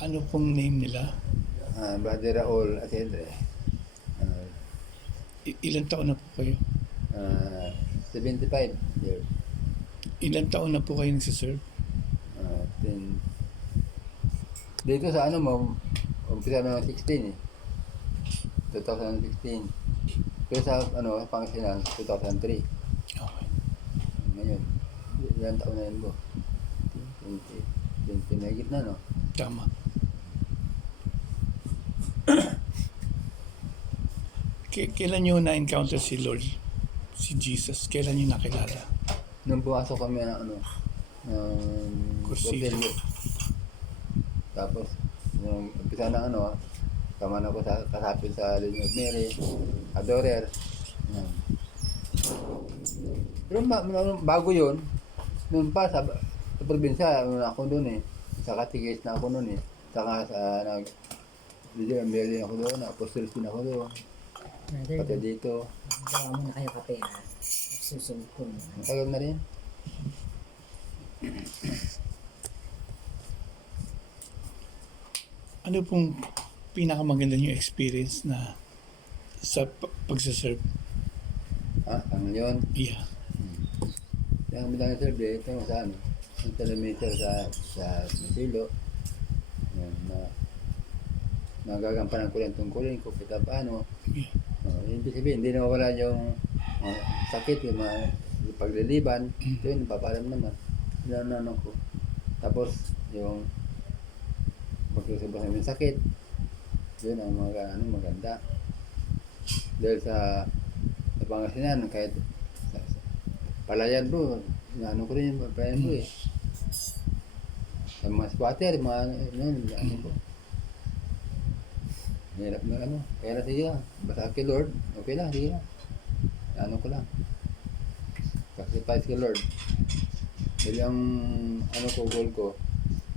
Ano pong name nila? Brother Raul Atendre. Ilan taon na po kayo? 75 years. Ilan taon na po kayo nagsiserve? 10. Dito sa ano mo, umpisa na 16 eh. 2016. Pero sa ano, Pangasinan, 2003. Okay. Ngayon, ilang taon na yun po? 20 na gitna, no? Tama. Kailan nyo na-encounter si Lord, si Jesus? Kailan nyo nakilala? Nung pumasok kami ng ano, Kursilyo. Kursilyo. Tapos, nung umpisa na ano, tama na ko sa kasapil sa Legion of Mary, Adorer. Yan. Pero bago yun, nung pa sa probinsya, ano na ako doon eh. Sa Katigis na ako noon eh. Saka sa Legion of Mary ako doon, Apostles din ako doon. Pati dito. Gawa muna kayo kape ha. Susunod ko na. Tagal na rin. Ano pong pinakamaganda nyo experience na sa pagsaserve? Ang yun. Yeah. Yung kami lang sir, ito sa ano, yung telemeter sa Masilo. Yan, nagagampanan ko lang tungkulin ko kita paano. Yeah. Ibig sabihin, hindi nawawala yung sakit, yung pagliliban. Ito yun, napapalam naman. Ano ko. Tapos, yung pagsusubos namin sakit, yun ang maganda. Dahil sa Pangasinan, kahit palayan bro, ano ko rin yung palayan bro eh. Sa mga squatter, ano ko. Hirap na ano. Kaya na sige lang. Basta kay Lord, okay lang, sige lang. Ano ko lang. Sacrifice kay Lord. Dahil ang ano ko, goal ko,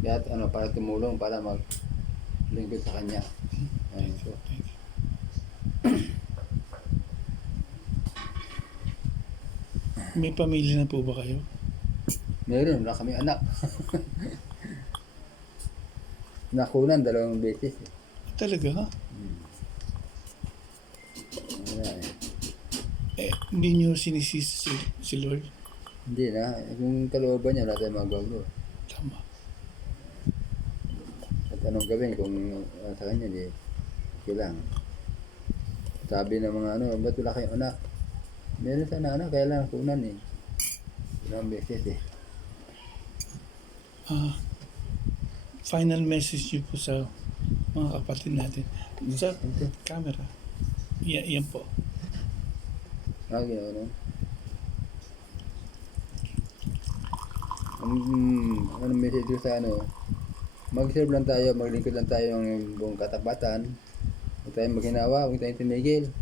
kaya ano, para tumulong, para maglingkod sa Kanya. Ayun ko. May pamilya na po ba kayo? Meron, wala kami anak. Nakunan, 2 beses eh. Talaga? Wala eh. Hindi nyo sinisisi si Lord? Hindi na. Kung kalooban niya, wala tayong magbago. Tama. At anong gawin kung sa kanya, di okay lang. Sabi ng mga ano, ba't wala kayong anak? Meron sana anak, kaya lang kunan eh. 2 beses eh. Final message nyo po sa mga kapatid natin. Sa Ito. camera. Yan po. Ano? Anong message ko sa ano? Mag-serve lang tayo, maglingkod lang tayo ng buong katapatan. Huwag tayong maghinawa, huwag tayong tumigil.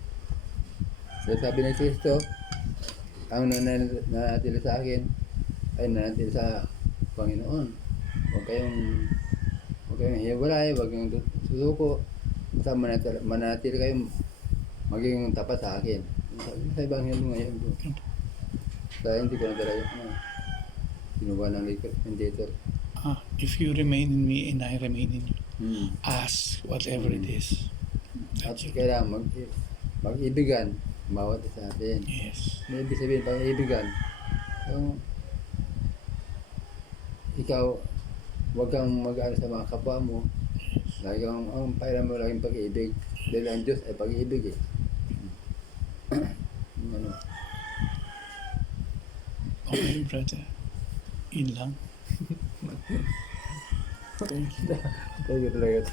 Dahil sabi ng Kristo, ang nanatili sa akin ay nanatili sa Panginoon. Huwag kayong hiwalay, huwag kayong susuko. Basta manatili kayong maging tapat sa akin. Sa Ebanghelyo ngayon bro. Dahil hindi ko nadala yung kinuha ng indicator. If you remain in me and I remain in you, ask whatever it is. At kailangan mag-ibigan bawat isa natin. Yes. May ibig sabihin, pag-ibigan, yung ikaw, huwag kang mag-aano sa mga kapwa mo. Lagi kang, ang pairan mo laging pag-ibig. Dahil ang Diyos ay pag-ibig eh. Ano? Okay, brother. Yun lang. Thank you. Thank you talaga.